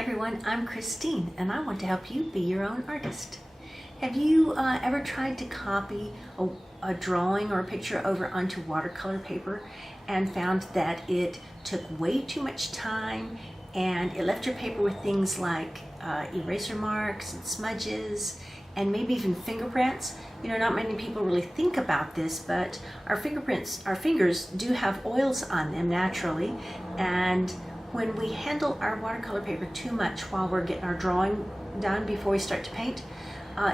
everyone, I'm Christine and I want to help you be your own artist. Have you ever tried to copy a drawing or a picture over onto watercolor paper and found that it took way too much time and it left your paper with things like eraser marks and smudges and maybe even fingerprints? You know, not many people really think about this, but our fingers do have oils on them naturally, and when we handle our watercolor paper too much while we're getting our drawing done before we start to paint,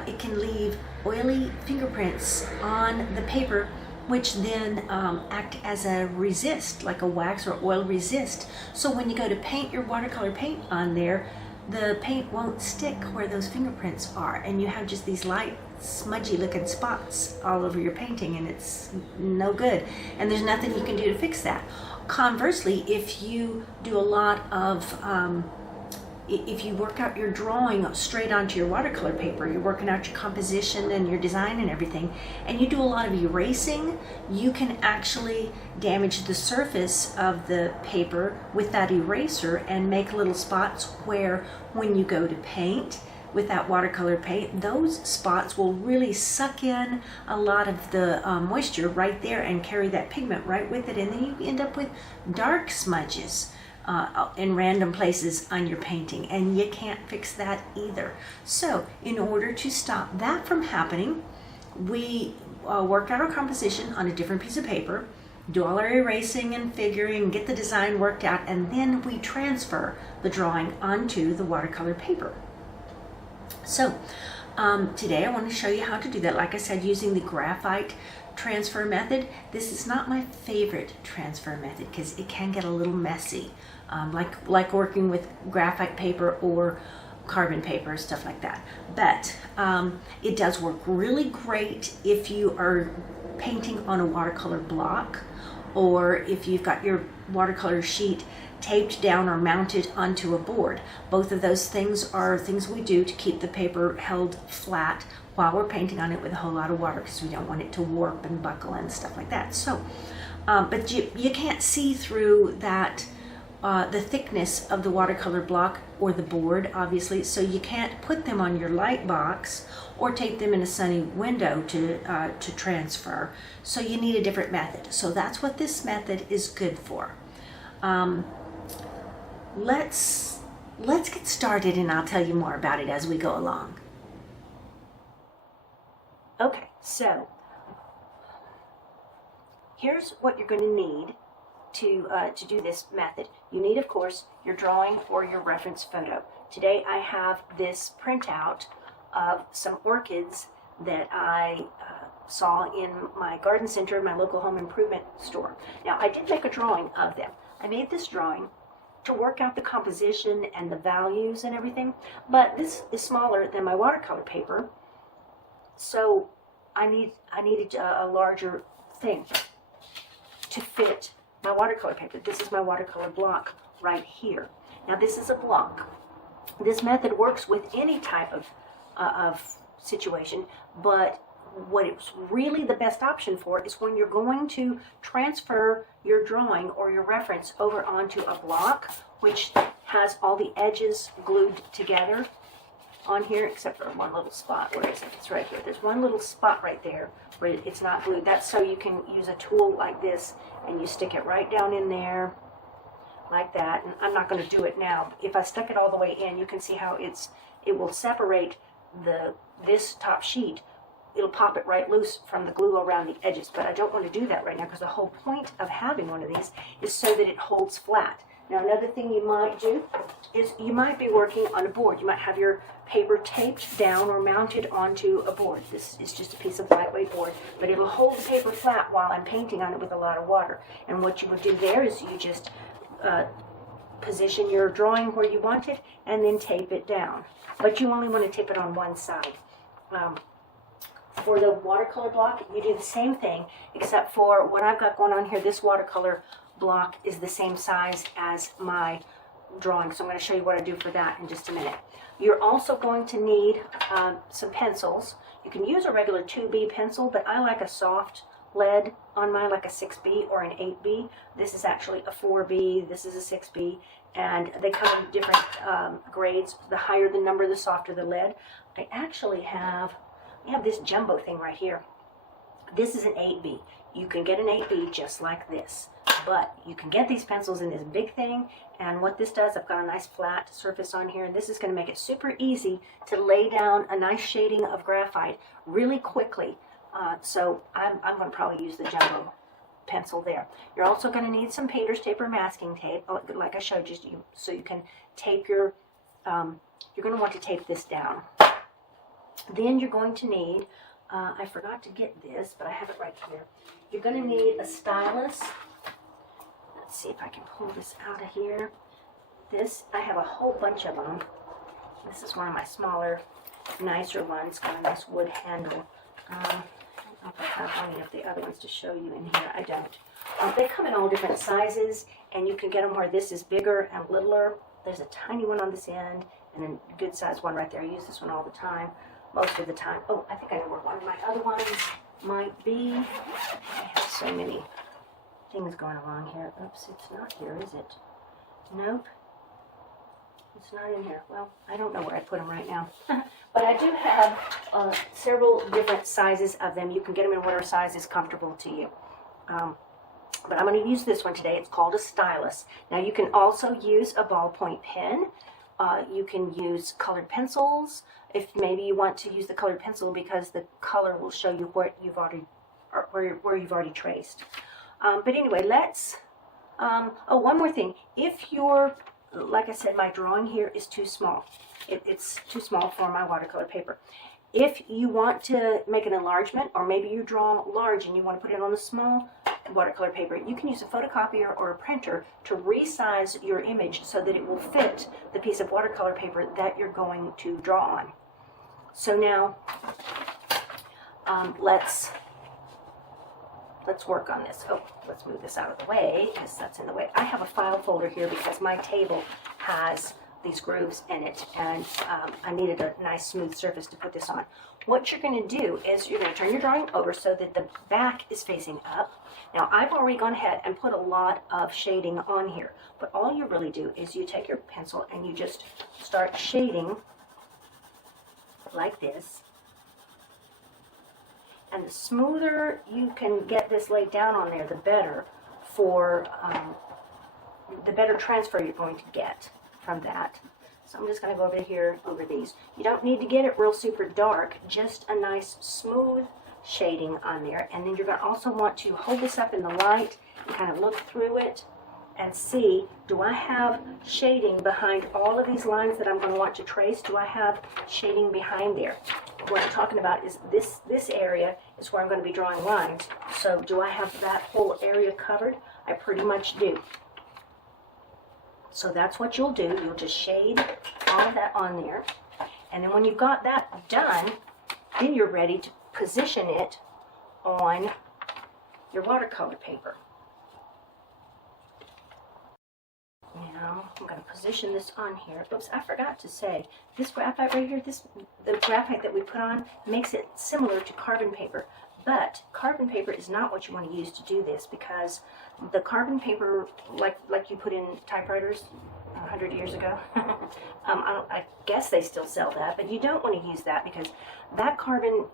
it can leave oily fingerprints on the paper, which then act as a resist, like a wax or oil resist. So when you go to paint your watercolor paint on there, the paint won't stick where those fingerprints are, and you have just these light smudgy looking spots all over your painting, and it's no good, and there's nothing you can do to fix that. Conversely, if you do a lot of if you work out your drawing straight onto your watercolor paper, you're working out your composition and your design and everything, and you do a lot of erasing, you can actually damage the surface of the paper with that eraser and make little spots where when you go to paint with that watercolor paint, those spots will really suck in a lot of the moisture right there and carry that pigment right with it, and then you end up with dark smudges in random places on your painting, and you can't fix that either. So in order to stop that from happening, we work out our composition on a different piece of paper, do all our erasing and figuring, get the design worked out, and then we transfer the drawing onto the watercolor paper. So today I want to show you how to do that, like I said, using the graphite transfer method. This is not my favorite transfer method because it can get a little messy, like working with graphite paper or carbon paper, stuff like that. But it does work really great if you are painting on a watercolor block, or if you've got your watercolor sheet taped down or mounted onto a board. Both of those things are things we do to keep the paper held flat while we're painting on it with a whole lot of water, because we don't want it to warp and buckle and stuff like that. So, but you can't see through that, the thickness of the watercolor block or the board, obviously, so you can't put them on your light box or tape them in a sunny window to transfer. So you need a different method. So that's what this method is good for. Let's get started, and I'll tell you more about it as we go along. Okay, so here's what you're going to need to do this method. You need, of course, your drawing or your reference photo. Today I have this printout of some orchids that I saw in my garden center, my local home improvement store. Now, I did make a drawing of them. I made this drawing to work out the composition and the values and everything, but this is smaller than my watercolor paper, so I needed a larger thing to fit my watercolor paper. This is my watercolor block right here. Now, this is a block. This method works with any type of situation, but what it's really the best option for is when you're going to transfer your drawing or your reference over onto a block which has all the edges glued together on here, except for one little spot. Where is it? It's right here. There's one little spot right there where it's not glued. That's so you can use a tool like this and you stick it right down in there like that. And I'm not going to do it now. If I stuck it all the way in, you can see how it will separate this top sheet. It'll pop it right loose from the glue around the edges, but I don't want to do that right now because the whole point of having one of these is so that it holds flat. Now, another thing you might do is you might be working on a board. You might have your paper taped down or mounted onto a board. This is just a piece of lightweight board, but it'll hold the paper flat while I'm painting on it with a lot of water. And what you would do there is you just position your drawing where you want it and then tape it down. But you only want to tape it on one side. For the watercolor block, you do the same thing, except for what I've got going on here. This watercolor block is the same size as my drawing, so I'm going to show you what I do for that in just a minute. You're also going to need some pencils. You can use a regular 2B pencil, but I like a soft lead on mine, like a 6B or an 8B. This is actually a 4B, this is a 6B, and they come in different grades. The higher the number, the softer the lead. I actually have this jumbo thing right here. This is an 8B. You can get an 8B just like this, but you can get these pencils in this big thing, and what this does, I've got a nice flat surface on here, and this is going to make it super easy to lay down a nice shading of graphite really quickly. So I'm going to probably use the jumbo pencil there. You're also going to need some painter's tape or masking tape, like I showed you, so you can tape your, you're going to want to tape this down. Then you're going to need, I forgot to get this, but I have it right here. You're going to need a stylus. Let's see if I can pull this out of here. This, I have a whole bunch of them. This is one of my smaller, nicer ones, got a nice wood handle. I don't know if I have any of the other ones to show you in here. I don't. They come in all different sizes, and you can get them where this is bigger and littler. There's a tiny one on this end, and a good sized one right there. I use this one all the time, most of the time. Oh, I think I know where one of my other ones might be. I have so many things going along here. Oops, it's not here, is it? Nope. It's not in here. Well, I don't know where I put them right now. But I do have several different sizes of them. You can get them in whatever size is comfortable to you. But I'm going to use this one today. It's called a stylus. Now you can also use a ballpoint pen. You can use colored pencils if maybe you want to use the colored pencil because the color will show you where you've already traced. But anyway, let's. Oh, one more thing. If you're, like I said, my drawing here is too small. It's too small for my watercolor paper. If you want to make an enlargement, or maybe you draw large and you want to put it on a small watercolor paper, you can use a photocopier or a printer to resize your image so that it will fit the piece of watercolor paper that you're going to draw on. So now, let's work on this. Oh, let's move this out of the way because that's in the way. I have a file folder here because my table has these grooves in it, and I needed a nice smooth surface to put this on. What you're going to do is you're going to turn your drawing over so that the back is facing up. Now I've already gone ahead and put a lot of shading on here, but all you really do is you take your pencil and you just start shading like this. And the smoother you can get this laid down on there, the better for the better transfer you're going to get from that. So I'm just going to go over here over these. You don't need to get it real super dark, just a nice smooth shading on there. And then you're going to also want to hold this up in the light and kind of look through it and see, do I have shading behind all of these lines that I'm going to want to trace? Do I have shading behind there? What I'm talking about is this area is where I'm going to be drawing lines. So do I have that whole area covered? I pretty much do. So that's what you'll do. You'll just shade all of that on there. And then when you've got that done, then you're ready to position it on your watercolor paper. Now I'm going to position this on here. Oops, I forgot to say, this graphite right here, the graphite that we put on makes it similar to carbon paper. But carbon paper is not what you want to use to do this, because the carbon paper, like you put in typewriters 100 years ago, I guess they still sell that, but you don't want to use that because that carbon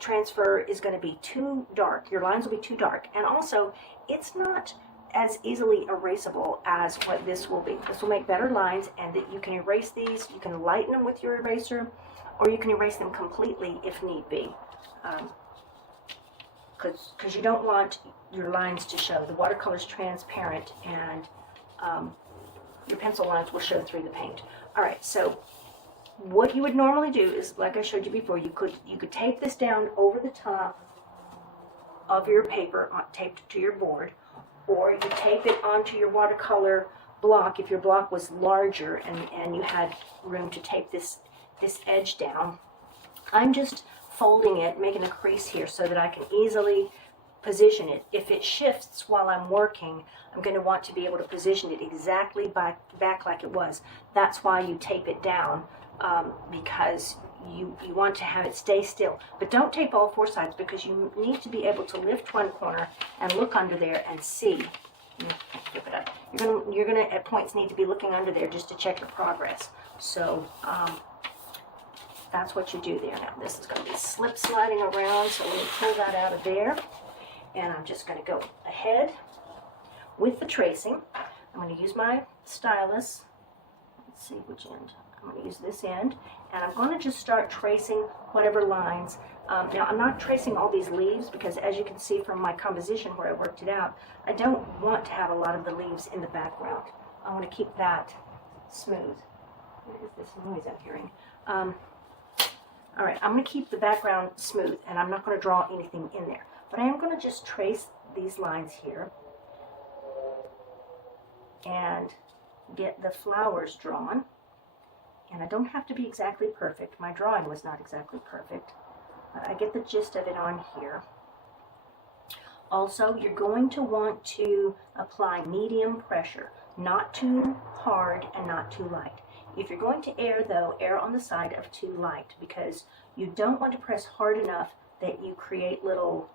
transfer is going to be too dark. Your lines will be too dark, and also it's not as easily erasable as what this will be. This will make better lines, and that you can erase these. You can lighten them with your eraser, or you can erase them completely if need be. Because you don't want your lines to show. The watercolor's transparent, and your pencil lines will show through the paint. All right, so what you would normally do is, like I showed you before, you could tape this down over the top of your paper, taped to your board, or you tape it onto your watercolor block if your block was larger and you had room to tape this edge down. I'm just folding it, making a crease here so that I can easily position it. If it shifts while I'm working, I'm going to want to be able to position it exactly back like it was. That's why you tape it down, because you want to have it stay still. But don't tape all four sides, because you need to be able to lift one corner and look under there and see Flip it up. You're gonna at points need to be looking under there just to check your progress. So that's what you do there. Now this is going to be slip sliding around, so let me pull that out of there. And I'm just going to go ahead with the tracing. I'm going to use my stylus. Let's see which end. I'm going to use this end. And I'm going to just start tracing whatever lines. Now I'm not tracing all these leaves because, as you can see from my composition where I worked it out, I don't want to have a lot of the leaves in the background. I want to keep that smooth. What is this noise I'm hearing? All right, I'm going to keep the background smooth, and I'm not going to draw anything in there. But I am going to just trace these lines here and get the flowers drawn. And I don't have to be exactly perfect. My drawing was not exactly perfect, but I get the gist of it on here. Also, you're going to want to apply medium pressure, not too hard and not too light. If you're going to err, though, err on the side of too light, because you don't want to press hard enough that you create little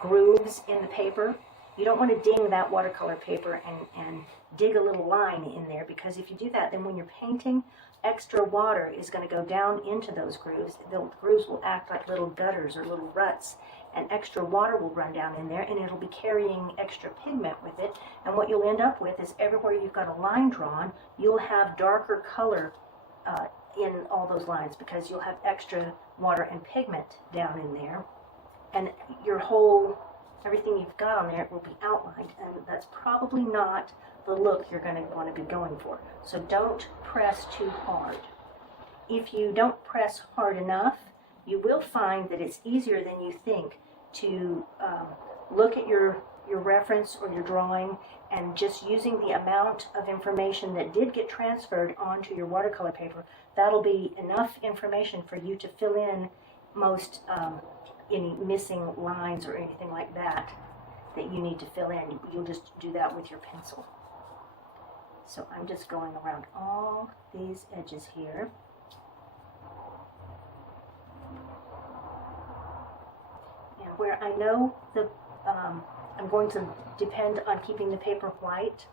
grooves in the paper. You don't want to ding that watercolor paper and dig a little line in there, because if you do that, then when you're painting, extra water is going to go down into those grooves. The grooves will act like little gutters or little ruts, and extra water will run down in there, and it'll be carrying extra pigment with it. And what you'll end up with is everywhere you've got a line drawn, you'll have darker color in all those lines, because you'll have extra water and pigment down in there. And your whole, everything you've got on there will be outlined, and that's probably not the look you're going to want to be going for. So don't press too hard. If you don't press hard enough, you will find that it's easier than you think to look at your reference or your drawing, and just using the amount of information that did get transferred onto your watercolor paper, that'll be enough information for you to fill in most any missing lines or anything like that that you need to fill in. You'll just do that with your pencil. So I'm just going around all these edges here. And where I know the I'm going to depend on keeping the paper white,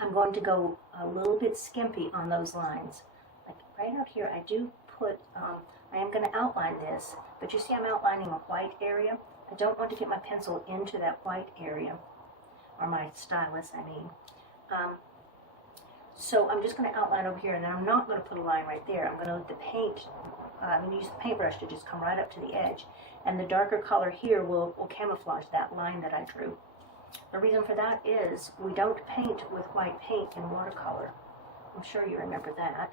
I'm going to go a little bit skimpy on those lines. Like right out here, I do put, I am going to outline this, but you see I'm outlining a white area. I don't want to get my pencil into that white area, or my stylus, I mean. So I'm just going to outline over here, and I'm not going to put a line right there. I'm going to let the paint, I'm going to use the paintbrush to just come right up to the edge, and the darker color here will camouflage that line that I drew. The reason for that is we don't paint with white paint in watercolor. I'm sure you remember that.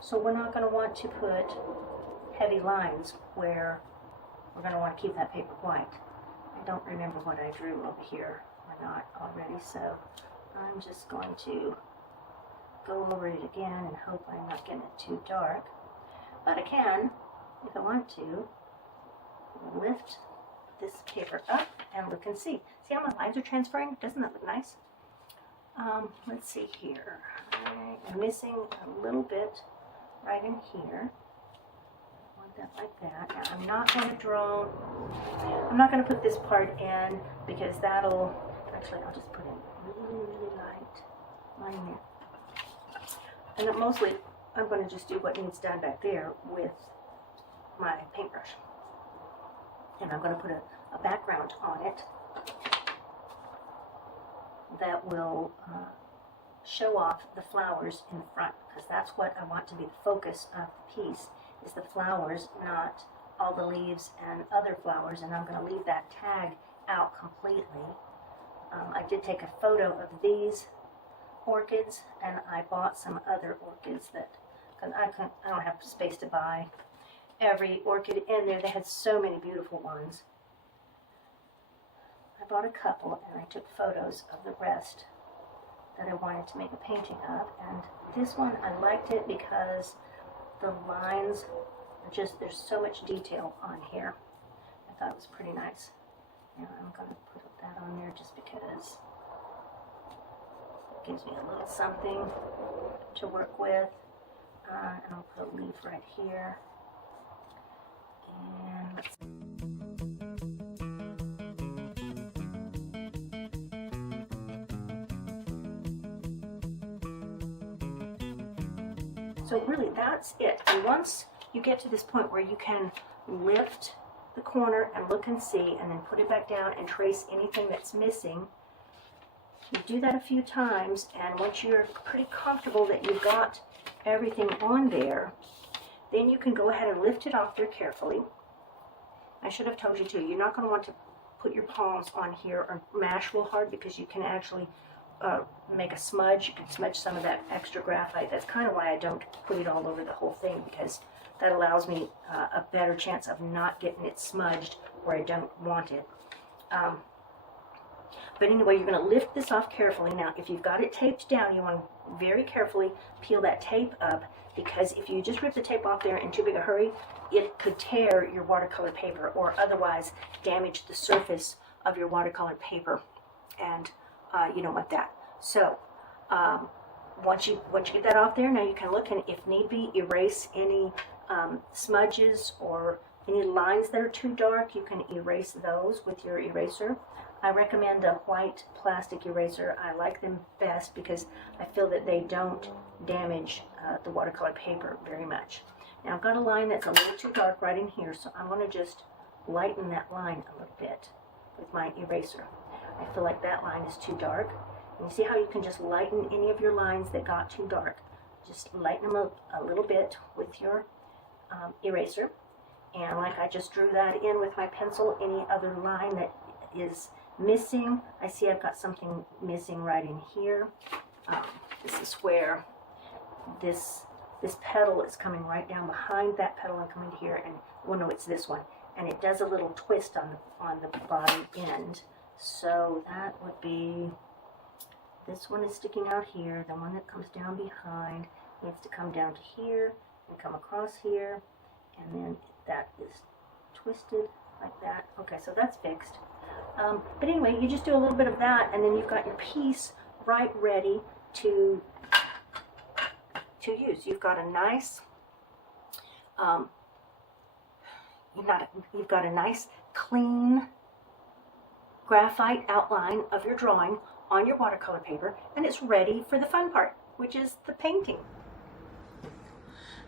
So we're not going to want to put heavy lines where we're going to want to keep that paper white. I don't remember what I drew over here or not already, so I'm just going to go over it again and hope I'm not getting it too dark. But I can, if I want to, lift this paper up and look and see. See how my lines are transferring? Doesn't that look nice? Let's see here. I'm missing a little bit right in here. I want that like that. Now I'm not going to put this part in, because that'll, actually I'll just put in really, really light line there. And then mostly I'm going to just do what needs done back there with my paintbrush. And I'm going to put a background on it that will show off the flowers in the front, because that's what I want to be the focus of the piece, is the flowers, not all the leaves and other flowers. And I'm going to leave that tag out completely. I did take a photo of these orchids, and I bought some other orchids that, because I don't have space to buy every orchid in there. They had so many beautiful ones. I bought a couple, and I took photos of the rest that I wanted to make a painting of. And this one, I liked it because the lines are just, there's so much detail on here. I thought it was pretty nice. And I'm going to put that on there just because it gives me a little something to work with. And I'll put a leaf right here. And let's So really that's it. And once you get to this point where you can lift the corner and look and see, and then put it back down and trace anything that's missing, you do that a few times, and once you're pretty comfortable that you've got everything on there, then you can go ahead and lift it off there carefully. I should have told you too, you're not going to want to put your palms on here or mash real hard, because you can actually make a smudge. You can smudge some of that extra graphite. That's kind of why I don't put it all over the whole thing, because that allows me a better chance of not getting it smudged where I don't want it. But anyway, you're going to lift this off carefully. Now, if you've got it taped down, you want to very carefully peel that tape up, because if you just rip the tape off there in too big a hurry, it could tear your watercolor paper or otherwise damage the surface of your watercolor paper, and you don't want that. So once you get that off there, now you can look and, if need be, erase any smudges or any lines that are too dark. You can erase those with your eraser. I recommend a white plastic eraser. I like them best because I feel that they don't damage the watercolor paper very much. Now I've got a line that's a little too dark right in here, so I'm going to just lighten that line a little bit with my eraser. I feel like that line is too dark. And you see how you can just lighten any of your lines that got too dark. Just lighten them up a little bit with your eraser. And like I just drew that in with my pencil, any other line that is missing, I see I've got something missing right in here. This is where this petal is coming right down behind that petal and coming to here, and well, no, it's this one, and it does a little twist on the bottom end. So that would be, this one is sticking out here. The one that comes down behind needs to come down to here and come across here, and then that is twisted like that. Okay, so that's fixed. But anyway, you just do a little bit of that, and then you've got your piece right ready to use. You've got a nice, you've got a nice clean graphite outline of your drawing on your watercolor paper, and it's ready for the fun part, which is the painting.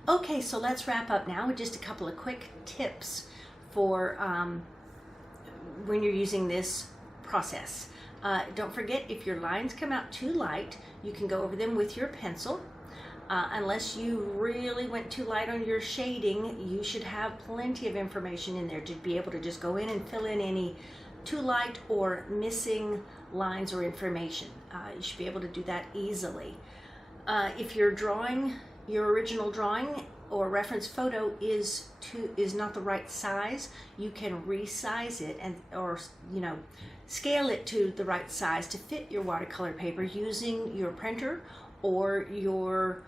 Okay, so let's wrap up now with just a couple of quick tips for when you're using this process. Don't forget, if your lines come out too light, you can go over them with your pencil. Unless you really went too light on your shading, you should have plenty of information in there to be able to just go in and fill in any too light or missing lines or information. You should be able to do that easily. If your drawing, your original drawing or reference photo is not the right size, you can resize it or scale it to the right size to fit your watercolor paper using your printer or your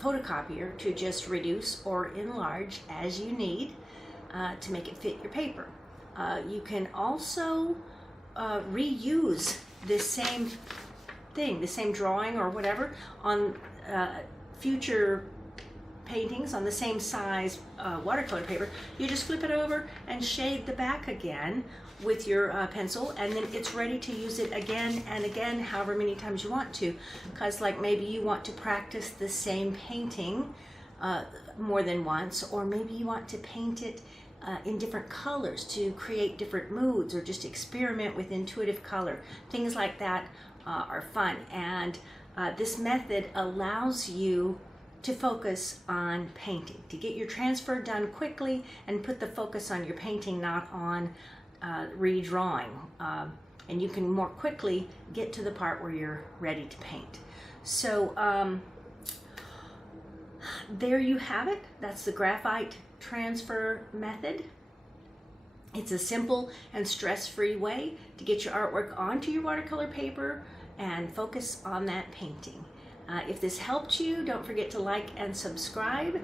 photocopier to just reduce or enlarge as you need to make it fit your paper. You can also reuse this same thing, the same drawing or whatever, on future paintings on the same size watercolor paper. You just flip it over and shade the back again with your pencil, and then it's ready to use it again and again, however many times you want to, because like maybe you want to practice the same painting more than once, or maybe you want to paint it in different colors to create different moods, or just experiment with intuitive color. Things like that are fun, and this method allows you to focus on painting, to get your transfer done quickly and put the focus on your painting, not on redrawing. And you can more quickly get to the part where you're ready to paint. So there you have it. That's the graphite transfer method. It's a simple and stress-free way to get your artwork onto your watercolor paper and focus on that painting. If this helped you, don't forget to like and subscribe,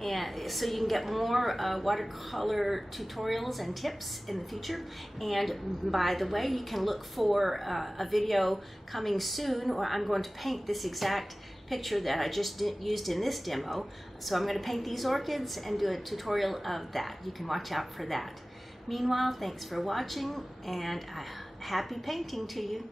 and so you can get more watercolor tutorials and tips in the future. And by the way, you can look for a video coming soon where I'm going to paint this exact picture that I just used in this demo. So I'm going to paint these orchids and do a tutorial of that. You can watch out for that. Meanwhile, thanks for watching, and happy painting to you.